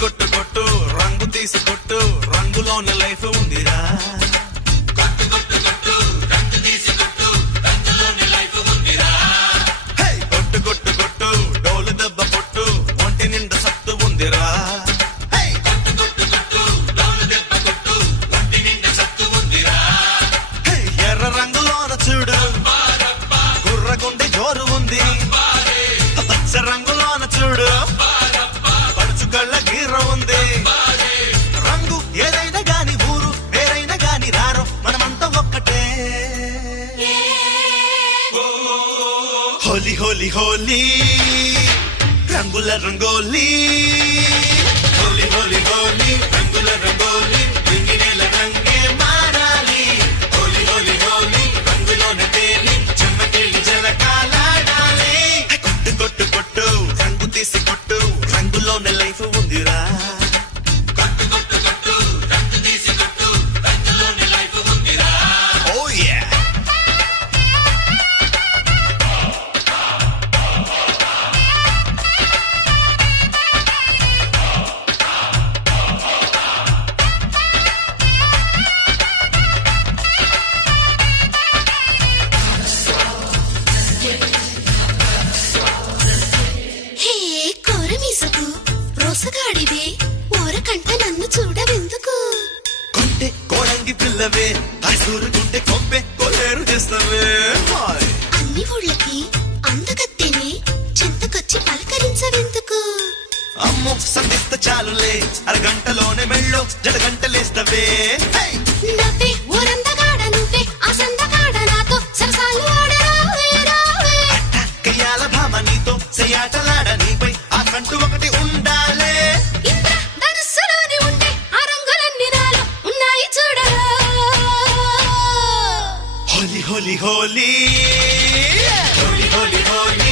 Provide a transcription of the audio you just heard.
కొట్టు కొట్టు రంగు తీసి కొట్టు రంగులోని లైఫ్ ఉందిరా కొట్టు కొట్టు కొట్టు రంగు తీసి కొట్టు రంగులోని లైఫ్ ఉందిరా హే కొట్టు కొట్టు కొట్టు డోలు దెబ్బ కొట్టు ఒంటి నిండా సత్తు ఉందిరా హే కొట్టు కొట్టు కొట్టు డోలు దెబ్బ కొట్టు ఒంటి నిండా సత్తు ఉందిరా హే ఎర్ర రంగులోన చూడు గుర్రగుండి జోరు ఉంది పచ్చ రంగులోన చూడు పడుచు కళ్ళ గీర ఉంది రంగు ఏదైనా గాని ఊరు వేరైనా గాని రారు మనమంతా ఒక్కటే హోలీ హోలీ హోలీ రంగుల రంగోలీ హోలీ హోలీ హోలీ రంగుల రంగోలీ రంగినేల రంగే మారాలి హోలీ హోలీ హోలీ రంగులోనే తేలి చెమ్మకెళ్ళి జలకాలాడాలి కొట్టు కొట్టు కొట్టు రంగు తీసి కొట్టు రంగులోనే లైఫ్ ఉందిరా కొట్టు కొట్టు కొట్టు రంగు తీసి కొట్టు రంగులోనే లైఫ్ ఉందిరా ఓ యా హే కోరమీసకు రోసగాడివే ఓరకంట నన్ను చూడవెందుకు కొంటే కోడంగి పిల్లవే ఐసూరుకుంటే కొంపే కొల్లేరు చేస్తావే హాయ్ అన్ని ఊళ్ళకి అందగత్తెనే చింతకొచ్చి పలకరించవెందుకు అమ్మో సంధిస్త చాలులే అరగంటలోనే మెళ్ళో జడగంటలేస్తవే హే నవ్వే ఊరందగాడ నువ్వే ఆ సందగాడ నాతో సరసాలు ఆడరావే రావే కయ్యాల భామ నీతో సయ్యాటలాడ నీపై ఆ కంటూ ఒకటి ఉండాలే ఇంద్ర ధనుస్సులోని ఉండే ఆ రంగులన్నీ నాలో ఉన్నాయి చూడరా హోలీ హోలీ హోలీ హోలీ హోలీ హోలీ